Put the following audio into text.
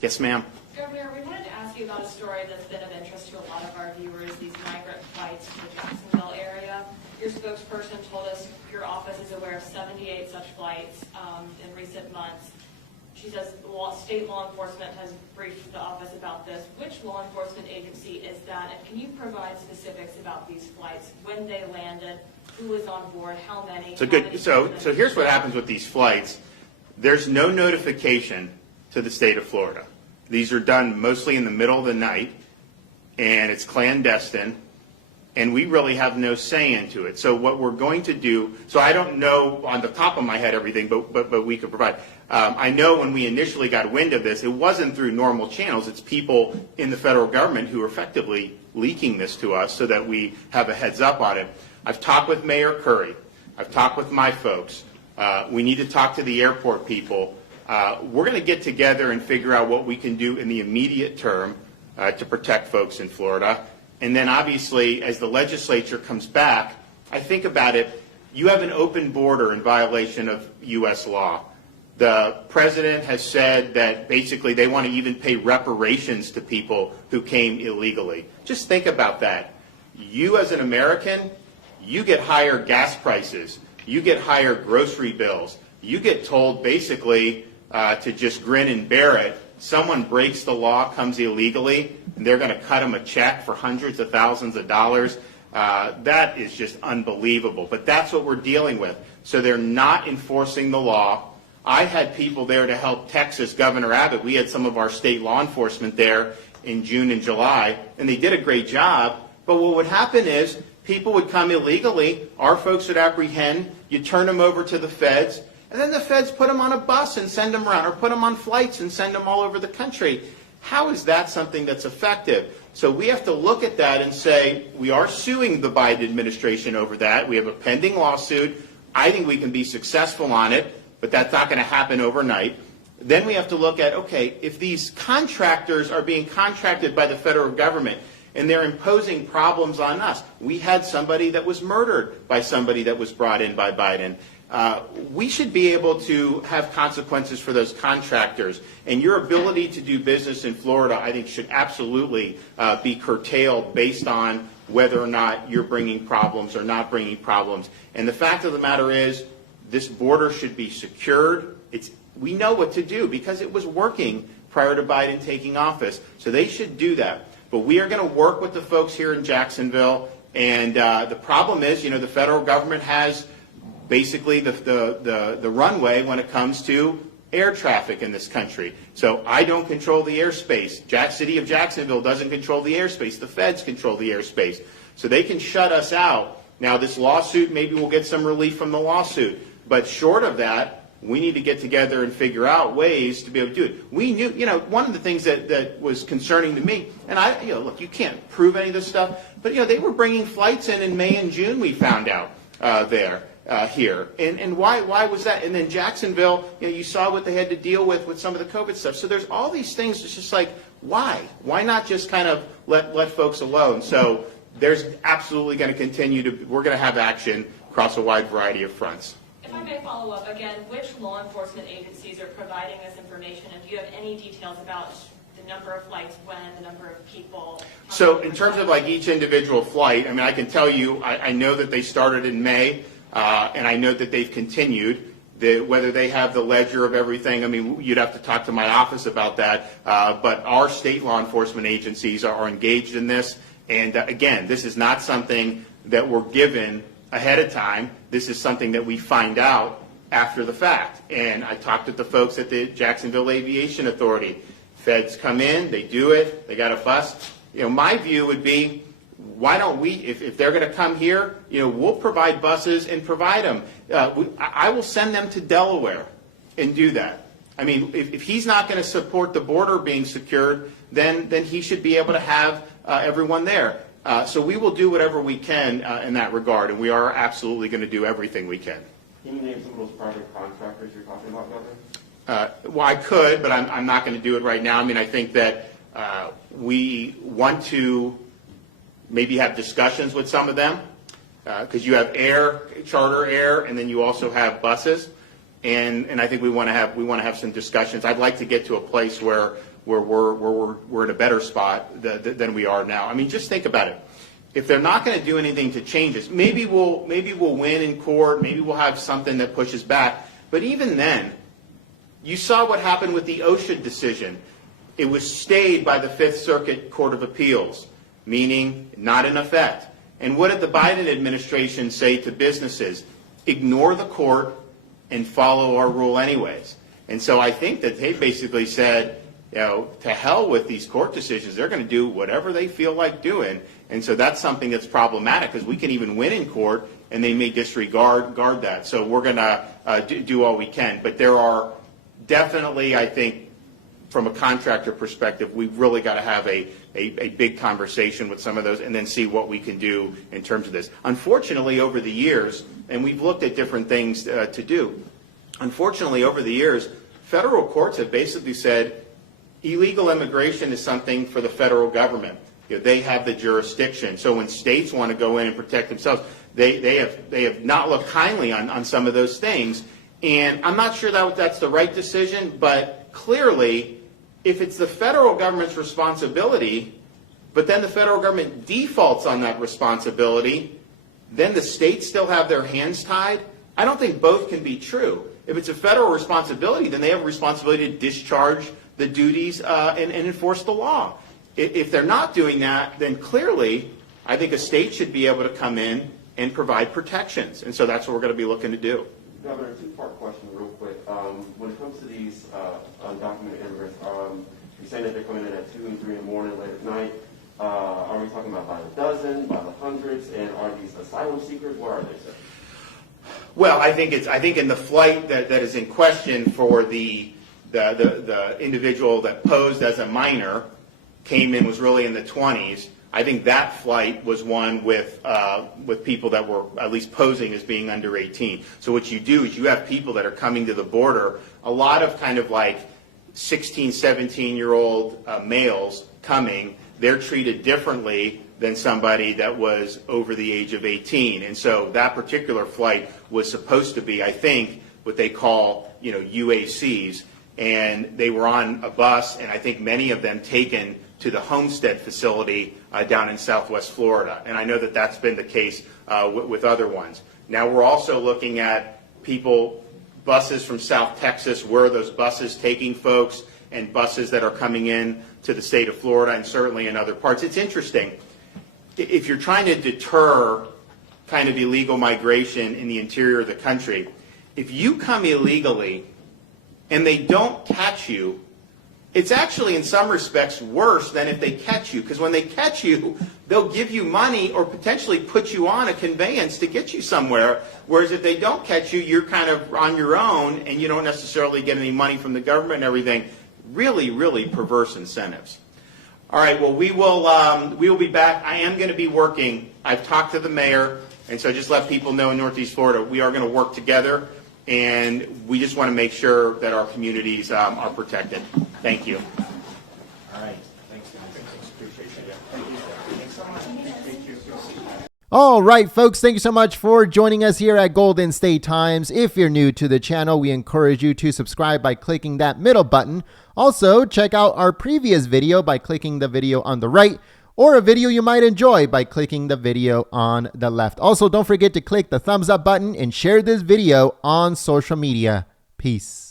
Yes, ma'am. Governor, we wanted to ask you about a story that's been of interest to a lot of our viewers, these migrant flights to the Jacksonville area. Your spokesperson told us your office is aware of 78 such flights in recent months. She says state law enforcement has briefed the office about this. Which law enforcement agency is that? And can you provide specifics about these flights, when they landed, who was on board, how many? So here's what happens with these flights. There's no notification to the state of Florida. These are done mostly in the middle of the night, and it's clandestine, and we really have no say into it. So what we're going to do, so I don't know on the top of my head everything, but we could provide. I know when we initially got wind of this, it wasn't through normal channels. It's people in the federal government who are effectively leaking this to us so that we have a heads up on it. I've talked with Mayor Curry. I've talked with my folks. We need to talk to the airport people. We're going to get together and figure out what we can do in the immediate term to protect folks in Florida. And then obviously, as the legislature comes back, I think about it, you have an open border in violation of U.S. law. The president has said that basically they want to even pay reparations to people who came illegally. Just think about that. You as an American, you get higher gas prices. You get higher grocery bills. You get told basically to just grin and bear it. Someone breaks the law, comes illegally, and they're going to cut them a check for hundreds of thousands of dollars. That is just unbelievable. But that's what we're dealing with. So they're not enforcing the law. I had people there to help Texas, Governor Abbott. We had some of our state law enforcement there in June and July, and they did a great job. But what would happen is people would come illegally, our folks would apprehend, you turn them over to the feds, and then the feds put them on a bus and send them around, or put them on flights and send them all over the country. How is that something that's effective? So we have to look at that and say, we are suing the Biden administration over that. We have a pending lawsuit. I think we can be successful on it, but that's not going to happen overnight. Then we have to look at, okay, if these contractors are being contracted by the federal government and they're imposing problems on us. We had somebody that was murdered by somebody that was brought in by Biden. We should be able to have consequences for those contractors. And your ability to do business in Florida, I think, should absolutely be curtailed based on whether or not you're bringing problems or not bringing problems. And the fact of the matter is, this border should be secured. We know what to do because it was working prior to Biden taking office. So they should do that. But we are going to work with the folks here in Jacksonville. And the problem is, the federal government has basically the runway when it comes to air traffic in this country. So I don't control the airspace. City of Jacksonville doesn't control the airspace. The feds control the airspace. So they can shut us out. Now this lawsuit, maybe we'll get some relief from the lawsuit. But short of that, we need to get together and figure out ways to be able to do it. We knew, one of the things that was concerning to me, and look, you can't prove any of this stuff, but they were bringing flights in May and June, we found out here. And why was that? And then Jacksonville, you saw what they had to deal with some of the COVID stuff. So there's all these things. It's just like, why? Why not just kind of let folks alone? So there's absolutely going to continue we're going to have action across a wide variety of fronts. If I may follow up again, which law enforcement agencies are providing this information, and do you have any details about the number of flights, when, the number of people? So in terms of like each individual flight, I mean, I can tell you, I know that they started in May, and I know that they've continued. Whether they have the ledger of everything, I mean, you'd have to talk to my office about that. But our state law enforcement agencies are engaged in this. And again, this is not something that we're given ahead of time. This is something that we find out after the fact. And I talked with the folks at the Jacksonville Aviation Authority. Feds come in, they do it, they got a bus. My view would be, why don't we, if they're going to come here, we'll provide buses and provide them. I will send them to Delaware and do that. I mean, if he's not going to support the border being secured, then he should be able to have everyone there. So we will do whatever we can in that regard, and we are absolutely going to do everything we can. Can you name some of those private contractors you're talking about, Governor? Well, I could, but I'm not going to do it right now. I mean, I think that we want to maybe have discussions with some of them because you have charter air, and then you also have buses, and I think we want to have some discussions. I'd like to get to a place where where we're in a better spot than we are now. I mean, just think about it. If they're not going to do anything to change this, maybe we'll win in court, maybe we'll have something that pushes back. But even then, you saw what happened with the OSHA decision. It was stayed by the Fifth Circuit Court of Appeals, meaning not in effect. And what did the Biden administration say to businesses? Ignore the court and follow our rule anyways. And so I think that they basically said, to hell with these court decisions. They're going to do whatever they feel like doing. And so that's something that's problematic, because we can even win in court and they may disregard that. So we're going to do all we can. But there are definitely, I think, from a contractor perspective, we've really got to have a big conversation with some of those and then see what we can do in terms of this. Unfortunately, over the years, and we've looked at different things to do, unfortunately, over the years, federal courts have basically said illegal immigration is something for the federal government. They have the jurisdiction. So when states want to go in and protect themselves, they have not looked kindly on some of those things. And I'm not sure that's the right decision, but clearly, if it's the federal government's responsibility, but then the federal government defaults on that responsibility, then the states still have their hands tied. I don't think both can be true. If it's a federal responsibility, then they have a responsibility to discharge the duties and enforce the law. If they're not doing that, then clearly, I think a state should be able to come in and provide protections. And so that's what we're going to be looking to do. Governor, two-part question real quick. When it comes to these undocumented immigrants, you're saying that they're coming in at 2 and 3 in the morning, late at night. Are we talking about by the dozen, by the hundreds, and are these asylum seekers? Where are they, sir? Well, I think in the flight that is in question for the individual that posed as a minor, came in, was really in the 20s. I think that flight was one with people that were at least posing as being under 18. So what you do is you have people that are coming to the border, a lot of kind of like 16, 17-year-old males coming. They're treated differently than somebody that was over the age of 18. And so that particular flight was supposed to be, I think, what they call, UACs. And they were on a bus, and I think many of them taken to the Homestead facility down in Southwest Florida. And I know that that's been the case with other ones. Now we're also looking at buses from South Texas, where are those buses taking folks, and buses that are coming in to the state of Florida and certainly in other parts. It's interesting. If you're trying to deter kind of illegal migration in the interior of the country, if you come illegally and they don't catch you, it's actually in some respects worse than if they catch you, because when they catch you, they'll give you money or potentially put you on a conveyance to get you somewhere, whereas if they don't catch you, you're kind of on your own and you don't necessarily get any money from the government and everything. Really, really perverse incentives. All right, well, we will be back. I am going to be working. I've talked to the mayor, and so just let people know in Northeast Florida, we are going to work together, and we just want to make sure that our communities are protected. Thank you. All right. Thanks, guys. Appreciate it. Thank you. Thanks so much. Thank you. All right, folks, thank you so much for joining us here at Golden State Times. If you're new to the channel, we encourage you to subscribe by clicking that middle button. Also, check out our previous video by clicking the video on the right, or a video you might enjoy by clicking the video on the left. Also, don't forget to click the thumbs up button and share this video on social media. Peace.